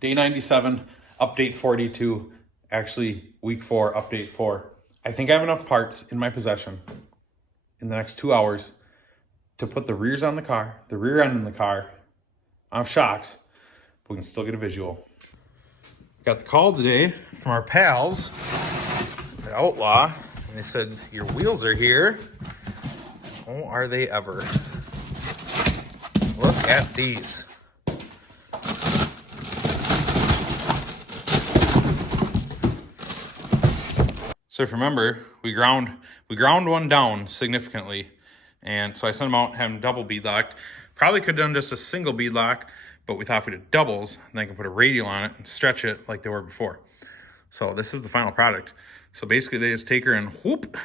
Day 97, update 42, actually week 4, update 4. I think I have enough parts in my possession in the next 2 hours to put the rears on the car, the rear end in the car. I have shocks, but we can still get a visual. Got the call today from our pals at Outlaw, and they said, your wheels are here. Oh, are they ever. Look at these. So if you remember, we ground one down significantly, and so I sent them out and had them double bead locked. Probably could have done just a single bead lock, but we thought if we did doubles, then I can put a radial on it and stretch it like they were before. So this is the final product. So basically they just take her and whoop,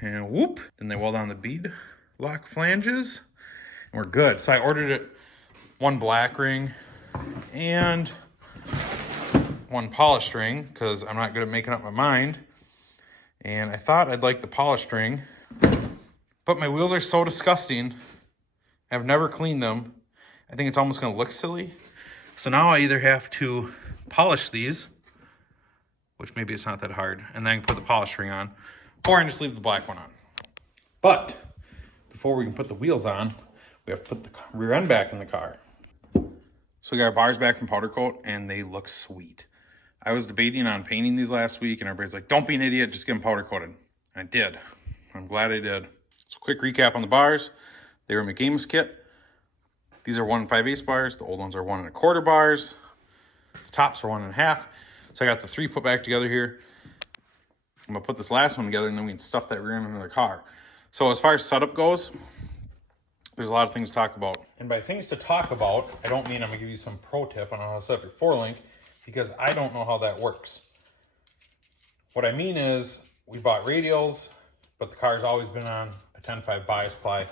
then they weld on the bead lock flanges, and we're good. So I ordered it one black ring and one polished ring because I'm not good at making up my mind. And I thought I'd like the polished ring, but my wheels are so disgusting. I've never cleaned them. I think it's almost gonna look silly. So now I either have to polish these, which maybe it's not that hard, and then I can put the polished ring on, or I can just leave the black one on. But before we can put the wheels on, we have to put the rear end back in the car. So we got our bars back from powder coat, and they look sweet. I was debating on painting these last week, and everybody's like, don't be an idiot, just get them powder coated. And I did. I'm glad I did. So quick recap on the bars. They were in McGame's kit. These are 1 5/8 bars. The old ones are 1 1/4 bars. The tops are 1 1/2. So I got the 3 put back together here. I'm gonna put this last one together, and then we can stuff that rear end into the car. So as far as setup goes, there's a lot of things to talk about. And by things to talk about, I don't mean I'm gonna give you some pro tip on how to set up your 4-link, because I don't know how that works. What I mean is, we bought radials, but the car's always been on a 10.5 bias ply.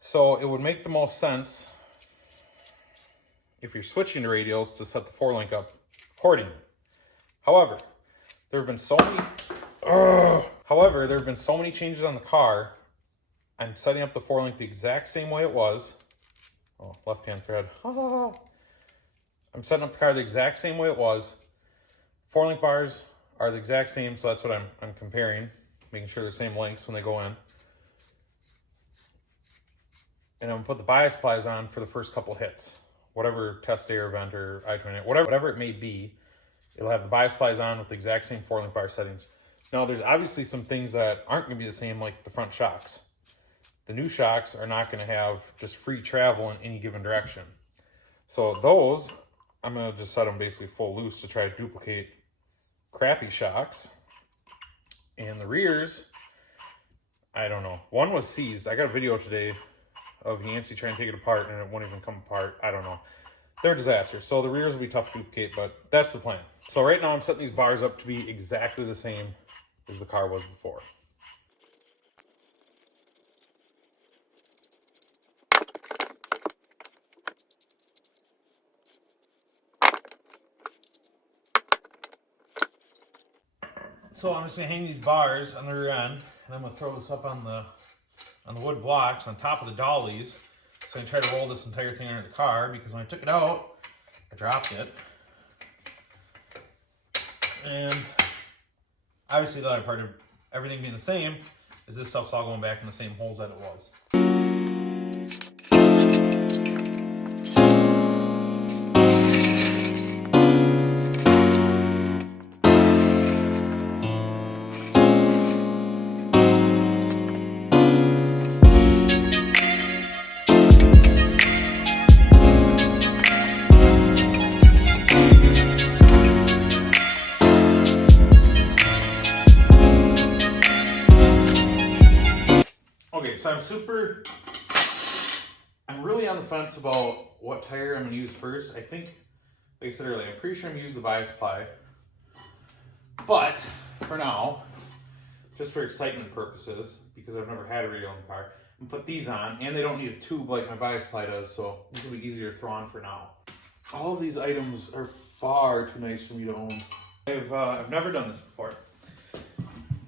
So it would make the most sense if you're switching to radials to set the 4-link up accordingly. However, there have been so many changes on the car. I'm setting up the 4-link the exact same way it was. Oh, left-hand thread. I'm setting up the car the exact same way it was. 4-link bars are the exact same, so that's what I'm comparing, making sure they're the same lengths when they go in. And I'm gonna put the bias plies on for the first couple hits. Whatever test day or event or I-28, whatever it may be, it'll have the bias plies on with the exact same 4-link bar settings. Now, there's obviously some things that aren't gonna be the same, like the front shocks. The new shocks are not gonna have just free travel in any given direction. So those, I'm gonna just set them basically full loose to try to duplicate crappy shocks. And the rears, I don't know. One was seized. I got a video today of Yancey trying to take it apart, and it won't even come apart. I don't know. They're a disaster. So the rears will be tough to duplicate, but that's the plan. So right now I'm setting these bars up to be exactly the same as the car was before. So I'm just gonna hang these bars on the rear end, and I'm gonna throw this up on the wood blocks on top of the dollies. So I'm gonna try to roll this entire thing under the car, because when I took it out, I dropped it. And obviously the other part of everything being the same is this stuff's all going back in the same holes that it was. So I'm really on the fence about what tire I'm going to use first. I think, like I said earlier, I'm pretty sure I'm going to use the bias ply. But for now, just for excitement purposes, because I've never had a radial in the car, I'm going to put these on, and they don't need a tube like my bias ply does, so this will be easier to throw on for now. All of these items are far too nice for me to own. I've never done this before.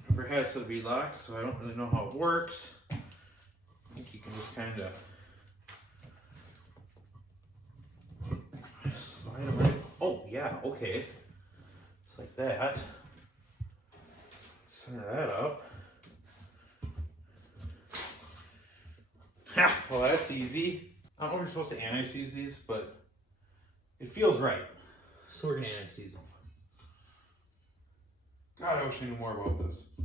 Never had a set of beadlocks, so I don't really know how it works. I think you can just kind of Oh, yeah, okay. Just like that. Center that up. Ha! Well, that's easy. I don't know if you're supposed to anti-seize these, but it feels right. So we're gonna anti-seize them. God, I wish I knew more about this. I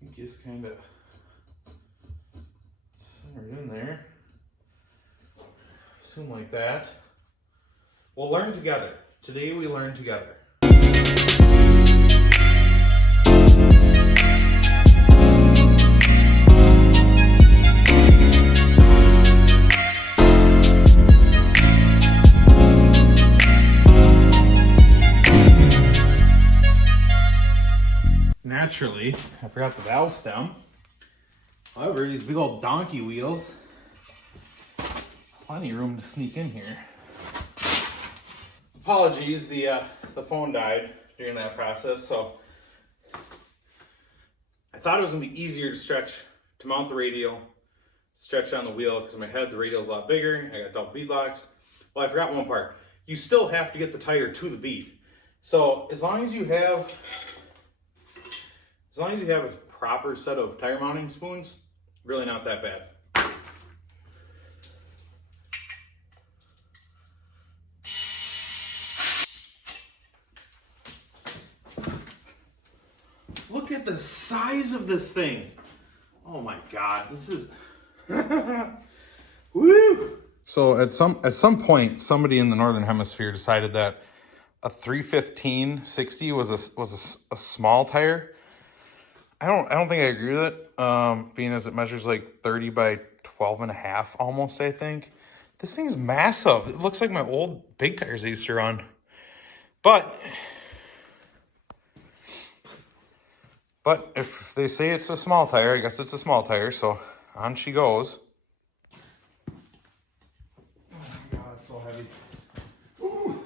think you just kind of center it in there. Assume like that. We'll learn together. Today we learn together. Naturally, I forgot the valve stem. However, these big old donkey wheels, plenty of room to sneak in here. Apologies, the phone died during that process, so I thought it was gonna be easier to mount the radial, stretch on the wheel, because in my head the radial's a lot bigger. I got double beadlocks. Well, I forgot one part. You still have to get the tire to the bead. So as long as you have a proper set of tire mounting spoons, really not that bad. Look at the size of this thing. Oh my God, this is, woo! So at some point, somebody in the Northern Hemisphere decided that a 315/60 was a small tire. I don't think I agree with it, being as it measures like 30 by 12 and a half almost, I think. This thing's massive. It looks like my old big tires I used to run. But if they say it's a small tire, I guess it's a small tire, so on she goes. Oh my God, it's so heavy. Ooh.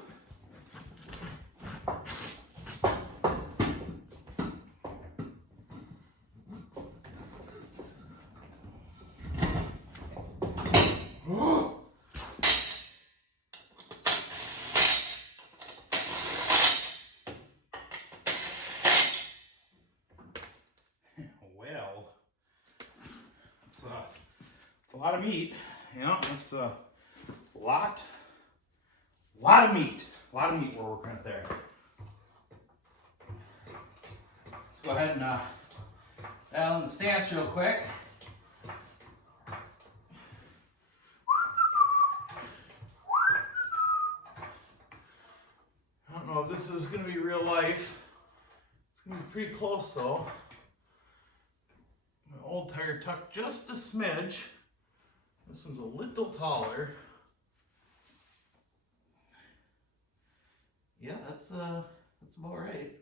Well, it's a lot of meat. You know, it's a lot of meat. A lot of meat we're working with there. Let's go ahead and dial in the stance real quick. I don't know if this is going to be real life. It's going to be pretty close though. My old tire tucked just a smidge. This one's a little taller. Yeah, that's about right.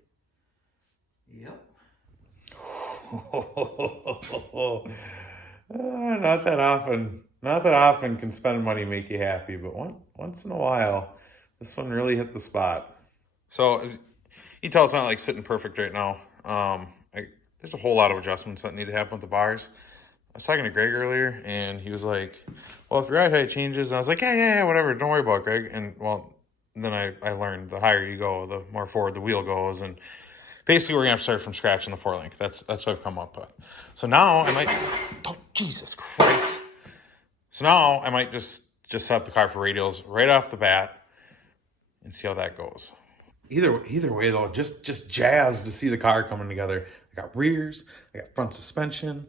Yep. Not that often. Not that often can spending money make you happy, but once in a while, this one really hit the spot. So as you tell, it's not like sitting perfect right now. There's a whole lot of adjustments that need to happen with the bars. I was talking to Greg earlier, and he was like, well, if your ride height changes, and I was like, yeah, whatever, don't worry about it, Greg. And well, then I learned the higher you go, the more forward the wheel goes, and basically we're gonna have to start from scratch in the 4-link. That's what I've come up with. So now I might, oh, Jesus Christ. So now I might just set up the car for radials right off the bat and see how that goes. Either way though, just jazzed to see the car coming together. I got rears, I got front suspension.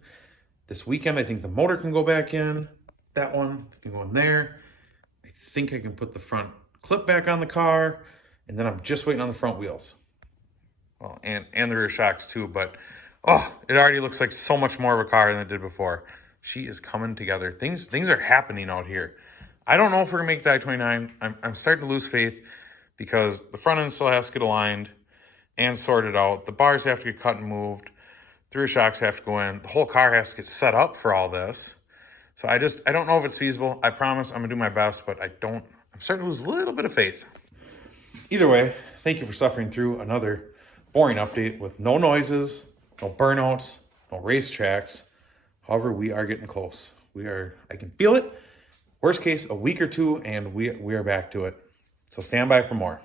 This weekend, I think the motor can go back in. That one can go in there. I think I can put the front clip back on the car, and then I'm just waiting on the front wheels. Well, and the rear shocks too, but oh, it already looks like so much more of a car than it did before. She is coming together. Things are happening out here. I don't know if we're gonna make the I-29. I'm starting to lose faith because the front end still has to get aligned and sorted out. The bars have to get cut and moved. The rear shocks have to go in. The whole car has to get set up for all this. So I don't know if it's feasible. I promise I'm gonna do my best, but I'm starting to lose a little bit of faith. Either way, thank you for suffering through another boring update with no noises, no burnouts, no racetracks. However, we are getting close. I can feel it. Worst case, a week or two, and we are back to it. So stand by for more.